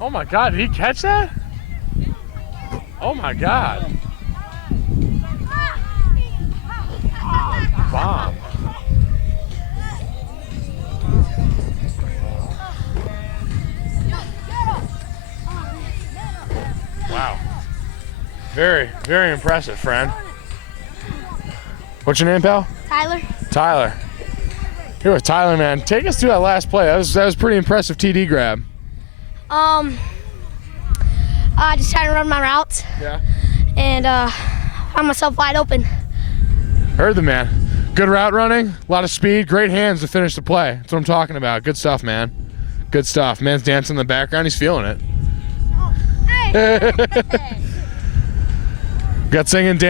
Oh my God, did he catch that? Oh my God. Bomb. Wow. Very, very impressive, friend. What's your name, pal? Tyler. Tyler. Here with Tyler, man. Take us through that last play. That was pretty impressive TD grab. Just trying to run my routes. Yeah. And found myself wide open. Heard the man. Good route running, a lot of speed, great hands to finish the play. That's what I'm talking about. Good stuff, man. Good stuff. Man's dancing in the background. He's feeling it. Hey. Got singing, dancing.